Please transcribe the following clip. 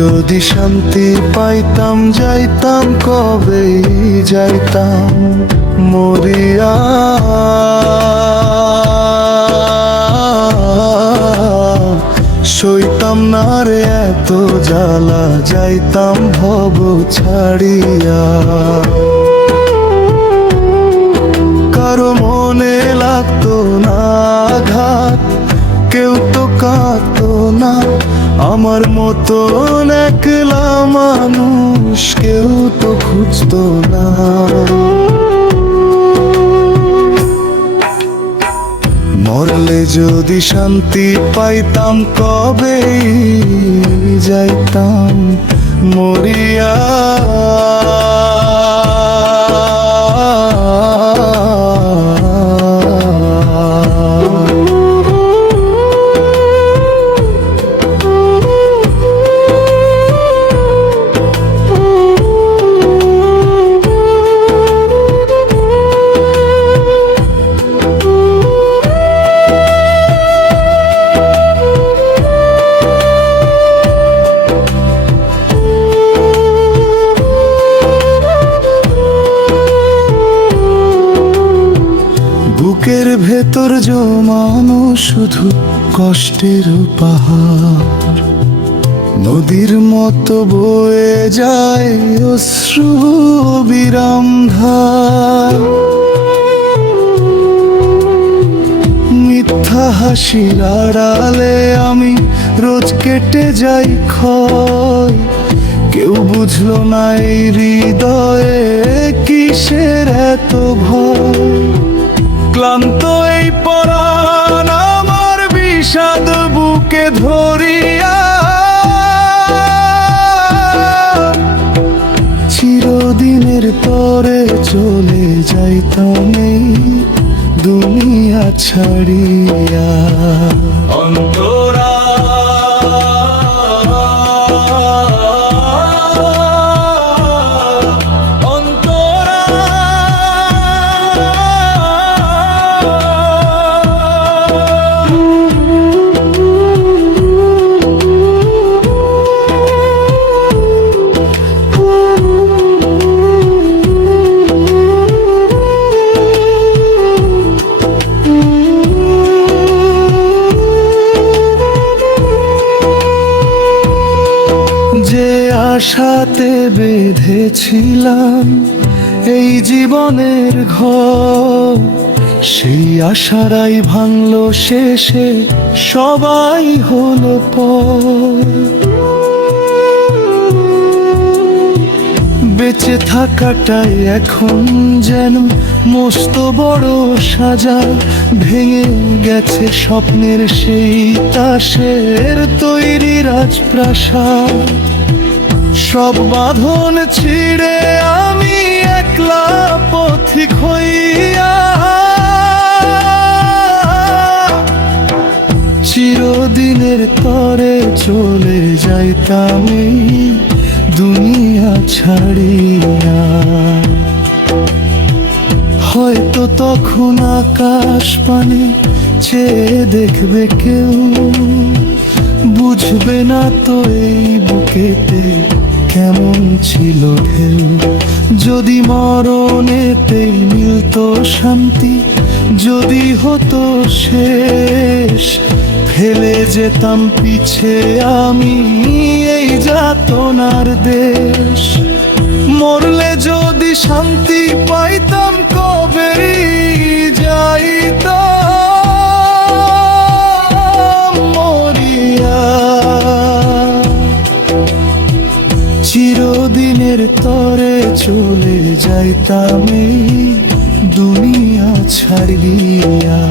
যদি শান্তি পাইতাম যাইতাম কবে যাইতাম মরিয়া। সইতাম না রে এত জ্বালা, যাইতাম ভব ছাড়িয়া। কারো মনে লাগতো না আঘাত, কেউ তো কাঁদতো না আমার মতন একলা মানুষ, কেউ তো খুঁজতো না। মরলে যদি শান্তি পাইতাম কবে যাইতাম মরিয়া। বুকের ভেতর জমানো শুধু কষ্টের পাহাড়, নদীর মতো বয়ে যায় অশ্রু বিরাম ধার। মিথ্যা হাসির আড়ালে আমি রোজ কেটে যাই ক্ষয়, কেউ বুঝলো না এই হৃদয়ে কিসের এত ভয়। ক্লান্ত এই পরাণ আমার বিষাদ বুকে ধরিয়া, চিরদিনের তরে চলে যাইতাম এই দুনিয়া ছাড়িয়া। অন্তরা যে আশাতে বেঁধেছিলাম এই জীবনের ঘর, সেই আশারাই ভাঙলো শেষে সবাই হলো পর। বেঁচে থাকাটাই এখন যেন মস্ত বড় সাজা, ভেঙে গেছে স্বপ্নের সেই তাসের তৈরি রাজপ্রাসাদ। সব বাঁধন ছিঁড়ে আমি একলা পথিক হইয়া, চিরদিনের তরে চলে যাইতাম এই দুনিয়া ছাড়িয়া। হয়তো তখন আকাশ পানে চেয়ে দেখবে কেউ, বুঝবে না তো এই বুকেতে কেমন ছিল ঢেউ। যদি মরণেতেই মিলতো শান্তি, যদি হতো শেষ, ফেলে যেতাম পিছে আমি এই যাতনার দেশ। মরলে যদি শান্তি পাইতাম কবে যাইতাম মরিয়া। চিরদিনের তরে চলে যাইতাম এই দুনিয়া ছাড়িয়া।